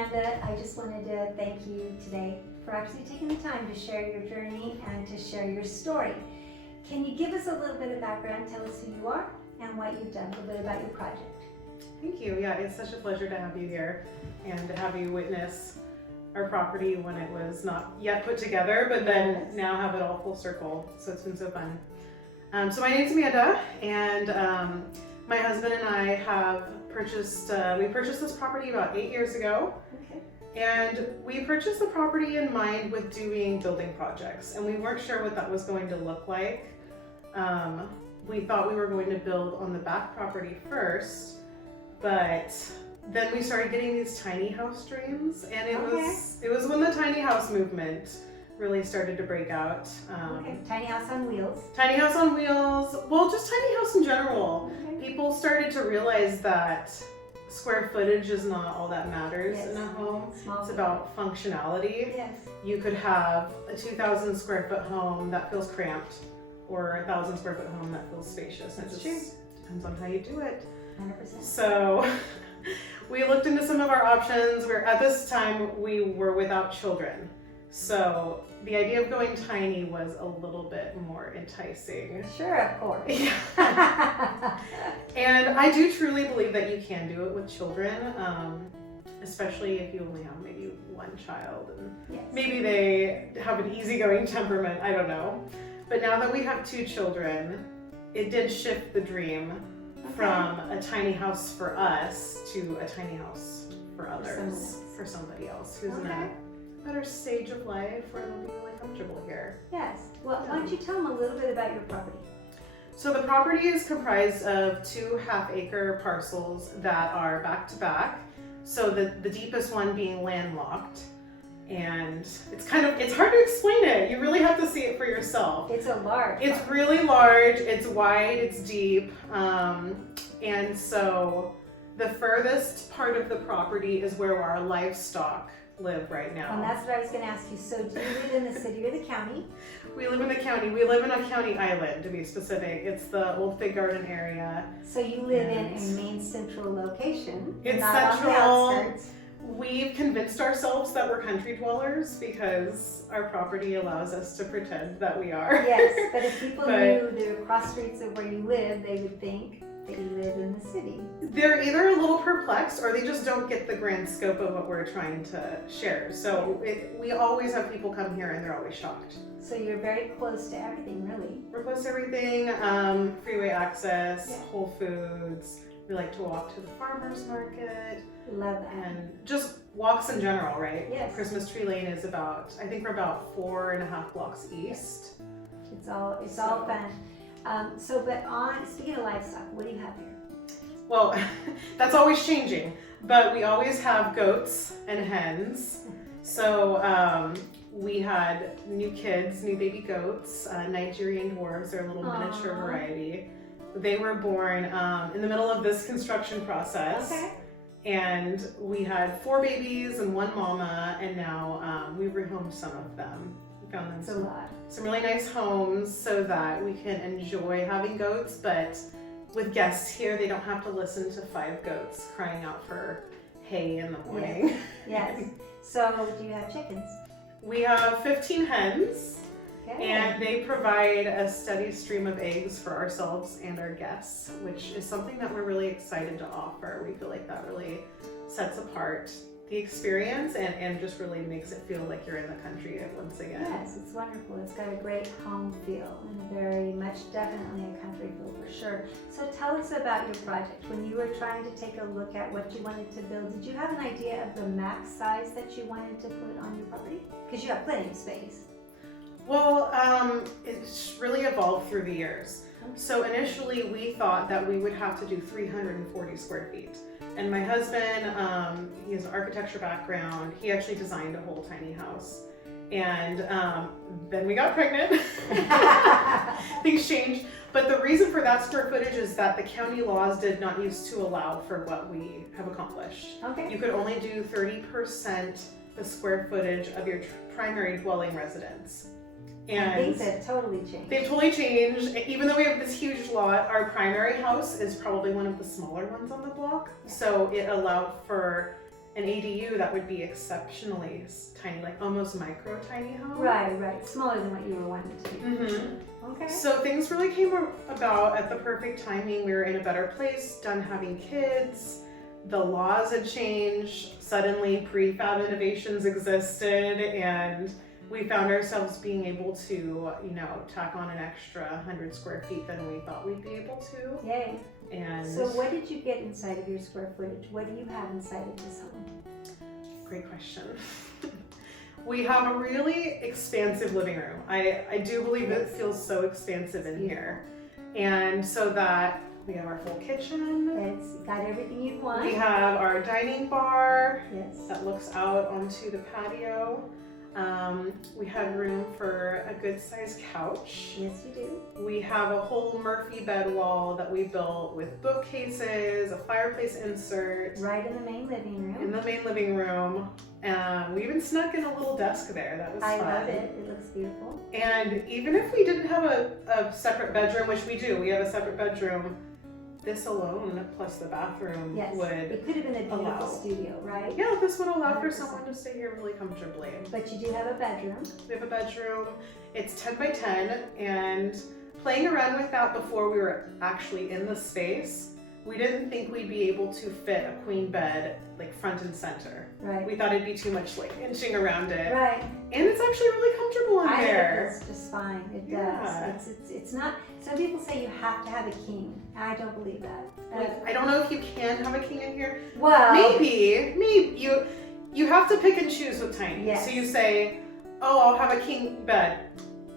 Amanda, I just wanted to thank you today for actually taking the time to share your journey and to share your story. Can you give us a little bit of background, tell us who you are and what you've done, a little bit about your project? Thank you. Yeah, it's such a pleasure to have you here and to have you witness our property when it was not yet put together, but then now have it all full circle. So it's been so fun. So my name's Amanda, and my husband and I have purchased, we purchased this property about 8 years ago. Okay. And we purchased the property in mind with doing building projects, and we weren't sure what that was going to look like. We thought we were going to build on the back property first, but then we started getting these tiny house dreams, and it was when the tiny house movement really started to break out. Tiny house on wheels. Tiny house on wheels, well, just tiny house in general. Okay. People started to realize that square footage is not all that matters in a home. It's about functionality. Yes. You could have a 2,000 square foot home that feels cramped, or a 1,000 square foot home that feels spacious. It just depends on how you do it. 100%. So we looked into some of our options. At this time we were without children. So the idea of going tiny was a little bit more enticing. Sure, of course. Yeah. And I do truly believe that you can do it with children, especially if you only have maybe one child and maybe they have an easygoing temperament, I don't know. But now that we have 2 children, it did shift the dream from a tiny house for us to a tiny house for others, for somebody else who's in a better stage of life where they'll be really comfortable here. Yes. Well, why don't you tell them a little bit about your property? So the property is comprised of 2 half-acre parcels that are back to back. So the deepest one being landlocked. And it's hard to explain it. You really have to see it for yourself. It's a large. It's really large, it's wide, it's deep. And so the furthest part of the property is where our livestock live right now. And that's what I was going to ask you. So do you live in the city or the county? We live in the county. We live in a county island, to be specific. It's the Old Fig Garden area. So you live in a main central location. It's not central. On the outskirts. We've convinced ourselves that we're country dwellers because our property allows us to pretend that we are. Yes, but if people knew the cross streets of where you live, they would think that you live in the city. They're either a little perplexed or they just don't get the grand scope of what we're trying to share. So we always have people come here and they're always shocked. So you're very close to everything, really. We're close to everything, freeway access, Whole Foods. We like to walk to the farmer's market. Love that. And just walks in general, right? Yes. Christmas Tree Lane is about, I think we're about 4.5 blocks east. It's all fun. Speaking of livestock, what do you have here? Well, that's always changing, but we always have goats and hens. So we had new baby goats, Nigerian dwarves, they're a little miniature variety. They were born in the middle of this construction process. Okay. And we had 4 babies and 1 mama, and now we've rehomed some of them. We found them some really nice homes so that we can enjoy having goats, but with guests here, they don't have to listen to 5 goats crying out for hay in the morning. Yes. So do you have chickens? We have 15 hens. And they provide a steady stream of eggs for ourselves and our guests, which is something that we're really excited to offer. We feel like that really sets apart the experience and just really makes it feel like you're in the country once again. Yes, it's wonderful. It's got a great home feel and very much definitely a country feel for sure. So tell us about your project. When you were trying to take a look at what you wanted to build, did you have an idea of the max size that you wanted to put on your property? Because you have plenty of space. Well, it's really evolved through the years. So initially we thought that we would have to do 340 square feet. And my husband, he has an architecture background. He actually designed a whole tiny house. And then we got pregnant. Things changed. But the reason for that square footage is that the county laws did not used to allow for what we have accomplished. Okay. You could only do 30% the square footage of your primary dwelling residence. And things have totally changed. They've totally changed. Even though we have this huge lot, our primary house is probably one of the smaller ones on the block. So it allowed for an ADU, that would be exceptionally tiny, like almost micro tiny home. Right. Smaller than what you were wanting to be. Mm-hmm. Okay. So things really came about at the perfect timing. We were in a better place, done having kids. The laws had changed. Suddenly, prefab innovations existed, and we found ourselves being able to, tack on an extra 100 square feet than we thought we'd be able to. Yay. And So what did you get inside of your square footage? What do you have inside of this home? Great question. We have a really expansive living room. I do believe it feels so expansive in here. And so that we have our full kitchen. It's got everything you want. We have our dining bar Yes. that looks out onto the patio. We have room for a good sized couch. Yes, you do. We have a whole Murphy bed wall that we built with bookcases, a fireplace insert. Right in the main living room. In the main living room. We even snuck in a little desk there. That was fun. I love it. It looks beautiful. And even if we didn't have a separate bedroom, which we do, we have a separate bedroom, this alone plus the bathroom Yes. would It could have been a beautiful allow. studio, right? Yeah, this would allow for 100%. someone to stay here really comfortably. But you do have a bedroom. We have a bedroom. It's 10 by 10, and playing around with that before we were actually in the space, we didn't think we'd be able to fit a queen bed like front and center. Right. We thought it'd be too much like inching around it. Right. And it's actually really comfortable in I there. think it's just fine. It Yeah. does. It's not. Some people say you have to have a king. I don't believe that. I don't know if you can have a king in here. Well, Maybe you have to pick and choose with tiny. Yes. So you say, oh, I'll have a king bed,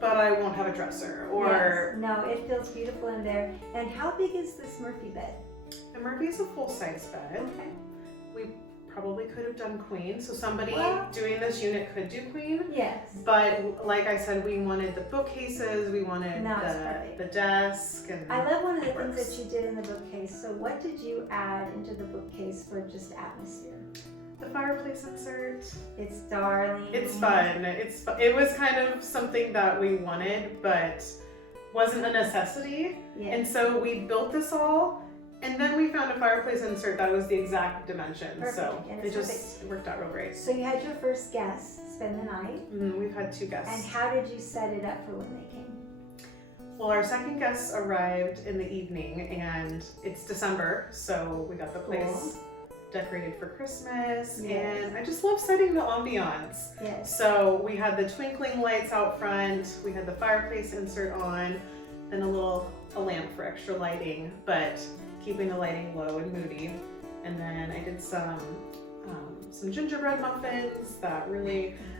but I won't have a dresser. Or yes. No, it feels beautiful in there. And how big is this Murphy bed? the Murphy's a full size bed. Okay. We probably could have done queen. So somebody Well- doing this unit could do queen. Yes. But like I said, we wanted the bookcases, we wanted No, it's perfect. the desk, and I love one of the things works. that you did in the bookcase. So what did you add into the bookcase for just atmosphere? the fireplace insert. It's darling. It's fun. It was kind of something that we wanted, but wasn't a necessity. Yes. And so we built this all, and then we found a fireplace insert that was the exact dimension. So Perfect, and it it's just worked out real great. So you had your first guest spend the night. We've had 2 guests. And how did you set it up for when they came? Well, our second guest arrived in the evening, and it's December, so we got the place decorated for Christmas, Yes. and I just love setting the ambiance. Yes. So we had the twinkling lights out front, we had the fireplace insert on, then a lamp for extra lighting, but keeping the lighting low and moody. And then I did some gingerbread muffins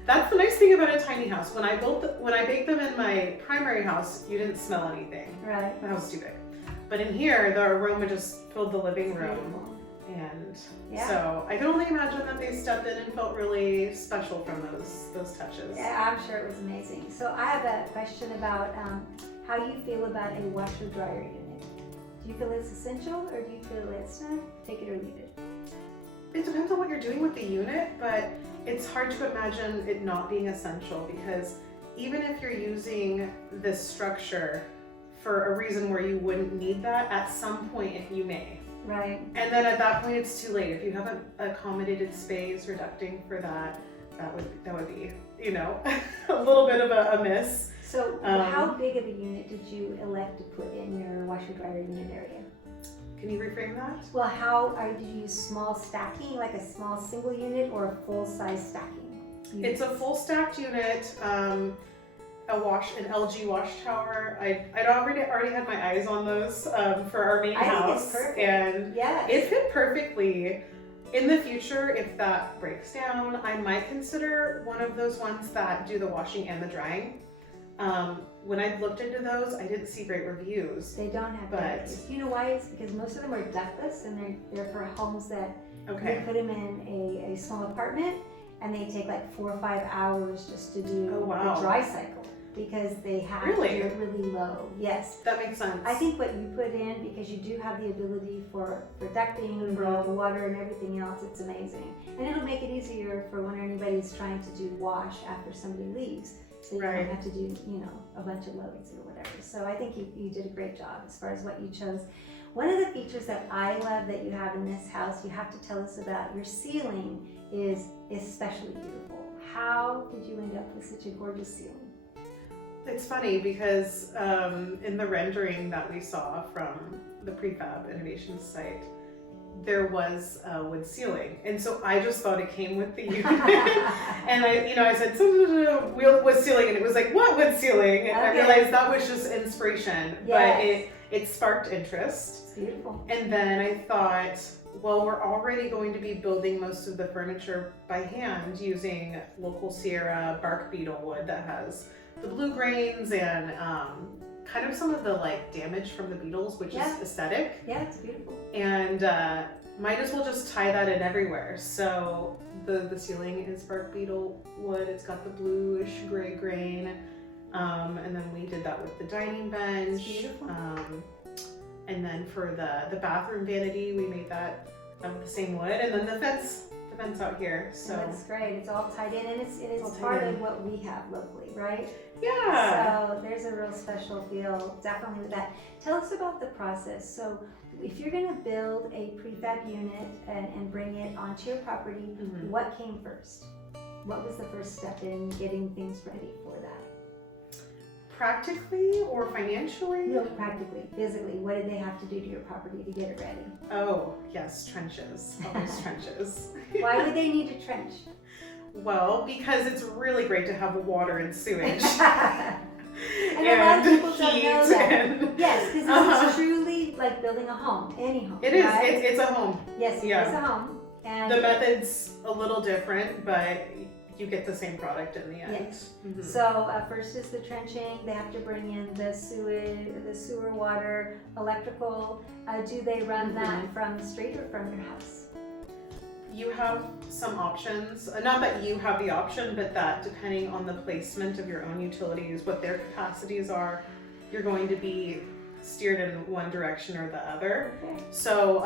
that's the nice thing about a tiny house. When I baked them in my primary house, you didn't smell anything. Right. The house was too big. But in here, the aroma just filled the living room. Beautiful. And Yeah. so I can only imagine that they stepped in and felt really special from those touches. Yeah, I'm sure it was amazing. So I have a question about how you feel about a washer dryer unit. Do you feel it's essential, or do you feel it's take it or leave it? It depends on what you're doing with the unit, but it's hard to imagine it not being essential, because even if you're using this structure for a reason where you wouldn't need that, at some point you may. Right. And then at that point it's too late. If you haven't accommodated space or ducting for that would be, a little bit of a miss. So how big of a unit did you elect to put in your washer dryer unit area? Can you reframe that? Well, did you use small stacking, like a small single unit, or a full size stacking? It's a full stacked unit, an LG wash tower. I'd already had my eyes on those for our main I think house, it's perfect. and Yes. it fit perfectly. In the future, if that breaks down, I might consider one of those ones that do the washing and the drying. When I looked into those, I didn't see great reviews. They don't have But- ductless. You know why? It's because most of them are ductless, and they're for homes that you Okay. put them in a small apartment, and they take like 4 or 5 hours just to do Oh, wow. the dry cycle, because they have Really? to do it really low. Yes. That makes sense. I think what you put in, because you do have the ability for ducting, for all the water and everything else, it's amazing. And it'll make it easier for when anybody's trying to do wash after somebody leaves. So you Right. don't have to do, a bunch of loads or whatever. So I think you did a great job as far as what you chose. One of the features that I love that you have in this house, you have to tell us about. Your ceiling is especially beautiful. How did you end up with such a gorgeous ceiling? It's funny because in the rendering that we saw from the Prefab Innovation site, there was a wood ceiling, and so I just thought it came with the unit. And I said wood ceiling, and it was like, what wood ceiling? And I realized that was just inspiration, but it sparked interest. It's beautiful. And then I thought, well, we're already going to be building most of the furniture by hand using local Sierra bark beetle wood that has the blue grains and kind of some of the like damage from the beetles, which is aesthetic. Yeah, it's beautiful. And might as well just tie that in everywhere. So the ceiling is bark beetle wood. It's got the bluish gray grain. And then we did that with the dining bench. It's beautiful. And then for the bathroom vanity, we made that out of the same wood. And then the fence out here. So that's great. It's all tied in, and it's part of what we have locally, right? Yeah. So there's a real special feel, definitely with that. Tell us about the process. So if you're going to build a prefab unit and bring it onto your property, what came first? What was the first step in getting things ready for that? Practically or financially? No, practically, physically. What did they have to do to your property to get it ready? Oh, yes, trenches. Always trenches. Why would they need a trench? Well, because it's really great to have water and sewage. And a lot of people don't know that. And, yes, because this is truly like building a home, any home. It is. Right? It's a home. Yes, it is a home. And the method's a little different, but you get the same product in the end. Yes. So first is the trenching. They have to bring in the sewage, the sewer water, electrical. Do they run that from the street or from your house? You have some options. Not that you have the option, but that depending on the placement of your own utilities, what their capacities are, you're going to be steered in one direction or the other. Okay. So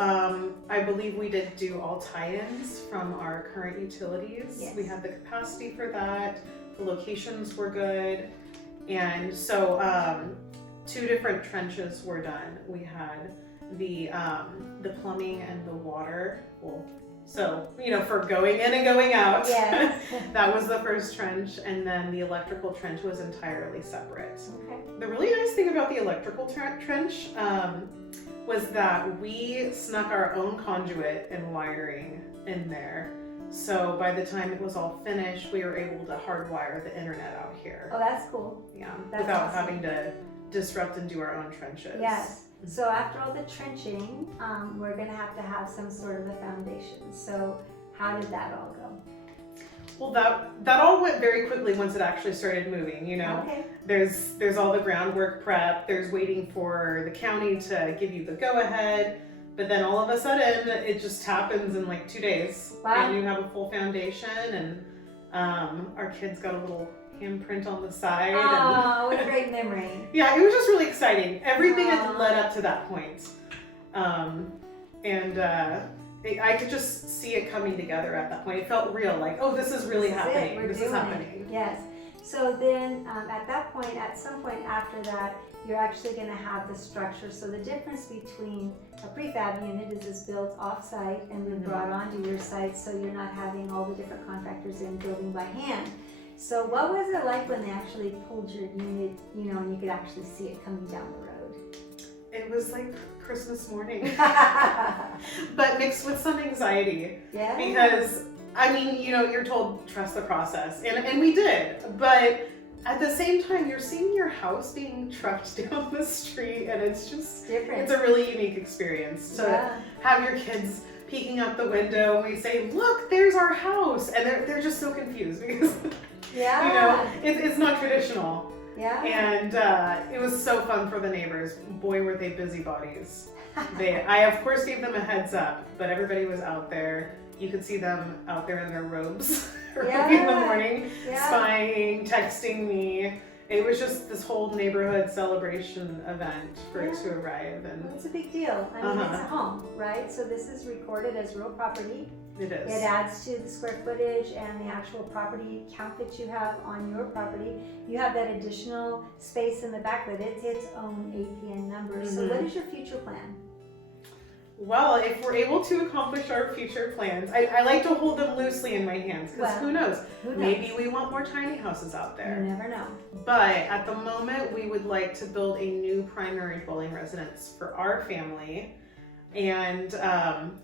I believe we did do all tie-ins from our current utilities. Yes. We had the capacity for that. The locations were good. And so 2 different trenches were done. We had the plumbing and the water. Well, so, for going in and going out. Yes. That was the first trench, and then the electrical trench was entirely separate. Okay. The really nice thing about the electrical trench was that we snuck our own conduit and wiring in there. So by the time it was all finished, we were able to hardwire the internet out here. Oh, that's cool. Yeah, That's without awesome. having to disrupt and do our own trenches. Yes. So after all the trenching, we're going to have some sort of a foundation. So how did that all go? Well, that all went very quickly once it actually started moving, Okay. There's all the groundwork prep, there's waiting for the county to give you the go-ahead, but then all of a sudden it just happens in like 2 days. Wow. And you have a full foundation, and our kids got a little handprint on the side. Oh, what a great memory. Yeah, it was just really exciting. Everything Wow. had led up to that point. I could just see it coming together at that point. It felt real, like, oh, this is really happening. This is happening. Yes. So then at that point, at some point after that, you're actually going to have the structure. So the difference between a prefab unit is it's built off-site and then brought onto your site, so you're not having all the different contractors in building by hand. So what was it like when they actually pulled your unit, and you could actually see it coming down the road? It was like Christmas morning, but mixed with some anxiety. Yeah. Because, you're told trust the process, and we did, but at the same time, you're seeing your house being trucked down the street, and it's just different. It's a really unique experience to have your kids peeking out the window, and we say, look, there's our house, and they're just so confused because it's not traditional. Yeah. And it was so fun for the neighbors. Boy, were they busybodies. I of course gave them a heads up, but everybody was out there. You could see them out there in their robes early in the morning, spying, texting me. It was just this whole neighborhood celebration event for it to arrive. And well, it's a big deal. I mean, it's a home, right? So this is recorded as real property. It is. It adds to the square footage and the actual property count that you have on your property. You have that additional space in the back that it's its own APN number. So what is your future plan? Well, if we're able to accomplish our future plans, I like to hold them loosely in my hands because Well, who knows? Who knows? Maybe we want more tiny houses out You there. never know. But at the moment, we would like to build a new primary dwelling residence for our family and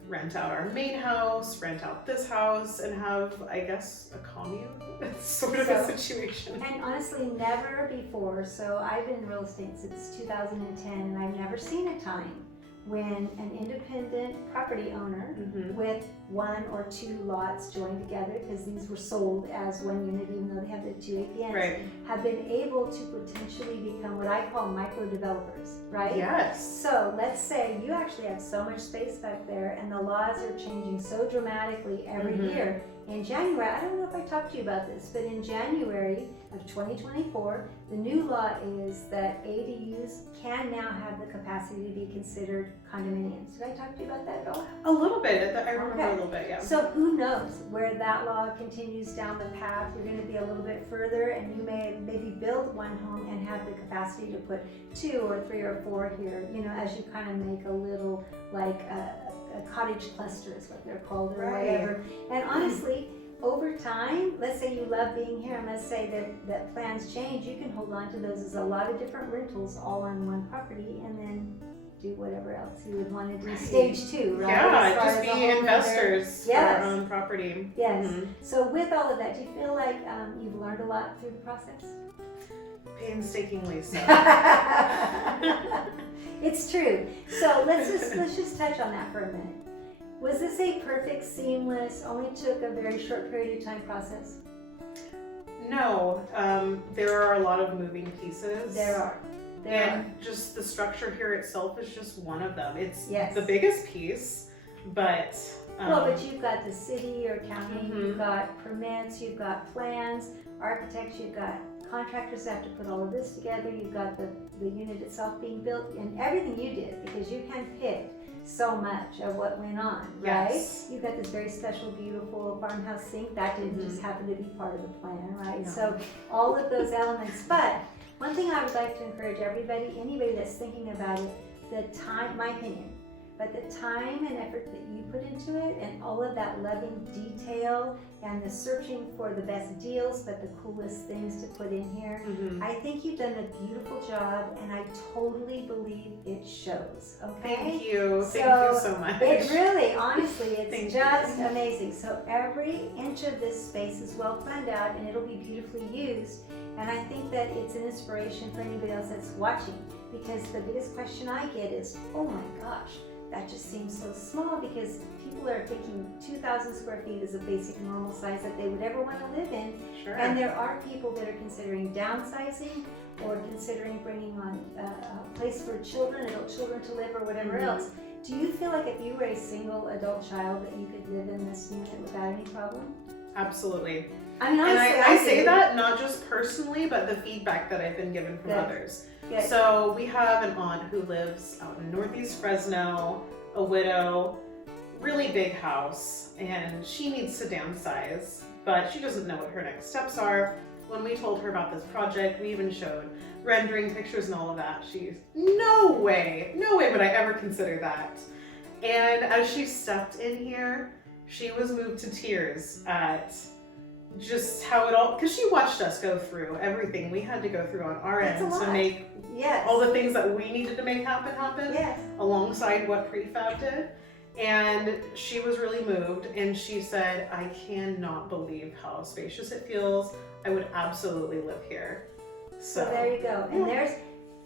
rent out our main house, rent out this house, and have, I guess, a commune. It's sort of a situation. And honestly, never before, so I've been in real estate since 2010, and I've never seen a time when an independent property owner with 1 or 2 lots joined together, because these were sold as one unit even though they have the 2 APNs, Right. have been able to potentially become what I call micro developers, right? Yes. So let's say you actually have so much space back there and the laws are changing so dramatically every year. In January, I don't know if I talked to you about this, but in January of 2024, the new law is that ADUs can now have the capacity to be considered condominiums. Did I talk to you about that at all? A little bit. I remember Okay. a little bit, yeah. So who knows where that law continues down the path. You're going to be a little bit further and you may maybe build one home and have the capacity to put 2 or 3 or 4 here, you know, as you kind of make a little like a cottage cluster is what they're called or whatever. And honestly, over time, let's say you love being here and let's say that plans change, you can hold on to those as a lot of different rentals all on one property and then do whatever else you would want to do. Stage 2, right? Yeah, As far just as a being homeowner. investors for Yes. our own property. Yes. So with all of that, do you feel like you've learned a lot through the process? Painstakingly so. It's true. So let's just touch on that for a minute. Was this a perfect, seamless, only took a very short period of time process? No, there are a lot of moving pieces. There are. And just the structure here itself is just one of them. It's Yes. the biggest piece, but Well, but you've got the city or county, Mhm. you've got permits, you've got plans, architects, you've got contractors that have to put all of this together, you've got the unit itself being built, and everything you did, because you handpicked so much of what went on, right? Yes. You've got this very special, beautiful farmhouse sink, that didn't just happen to be part of the plan, right? No. So all of those elements, but one thing I would like to encourage everybody, anybody that's thinking about it, the time, my opinion, but the time and effort that you put into it and all of that loving detail and the searching for the best deals but the coolest things to put in here, I think you've done a beautiful job and I totally believe it shows, okay? Thank you. Thank you so much. It really, honestly, it's Thank just you. amazing. So every inch of this space is well planned out and it'll be beautifully used. And I think that it's an inspiration for anybody else that's watching, because the biggest question I get is, oh my gosh, that just seems so small, because people are thinking 2,000 square feet is a basic normal size that they would ever want to live in. Sure. And there are people that are considering downsizing or considering bringing on a place for children, adult children to live or whatever else. Do you feel like if you were a single adult child that you could live in this unit without any problem? Absolutely. I mean, And honestly, I say do. that not just personally, but the feedback that I've been given from Good. others. Good. So we have an aunt who lives out in Northeast Fresno, a widow, really big house, and she needs to downsize, but she doesn't know what her next steps are. When we told her about this project, we even showed rendering pictures and all of that. She's, no way would I ever consider that. And as she stepped in here, she was moved to tears at just how it all, because she watched us go through everything we had to go through on our That's a end to lot. make Yes. all the things that we needed to make happen Yes. alongside what Prefab did. And she was really moved and she said, I cannot believe how spacious it feels. I would absolutely live here. So there you go. And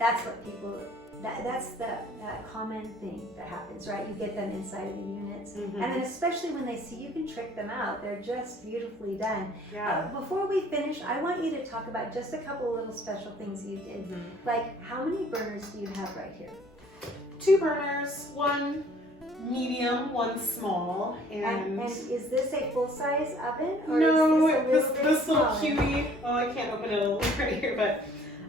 that's what people, that's that common thing that happens, right? You get them inside of the units. And then especially when they see you can trick them out, they're just beautifully done. Yeah. Before we finish, I want you to talk about just a couple of little special things you did. Like, how many burners do you have right here? 2 burners, 1 medium, 1 small, and is this a full-size oven? Or no, is this a little bit this little smaller? cutie, oh, I can't open it right here, but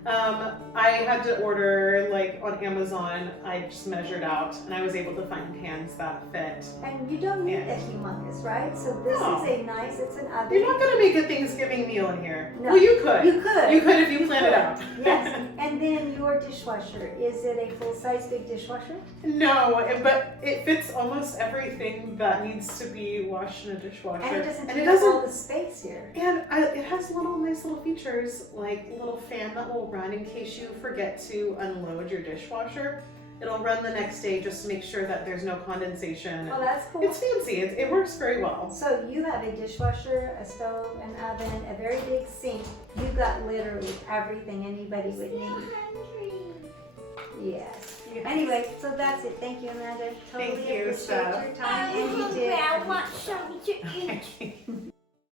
I had to order like on Amazon. I just measured out, and I was able to find hands that fit. And you don't need the humongous, right? So this No. is a nice, it's an oven. You're not gonna make a Thanksgiving meal in here. No. Well, you could. You could. You could if you plan it out. Yes. And then your dishwasher, is it a full-size big dishwasher? No, but it fits almost everything that needs to be washed in a dishwasher. And it doesn't And take it up doesn't. all the space here. And it has nice little features, like a little fan that will run in case you forget to unload your dishwasher. It'll run the next day just to make sure that there's no condensation. Well, that's cool. It's fancy. It works very well. So you have a dishwasher, a stove, an oven, a very big sink. You've got literally everything anybody would need. Yes. Anyway, so that's it. Thank you, Amanda. Totally Thank you, appreciate Steph. your time. And you did. I want something to eat.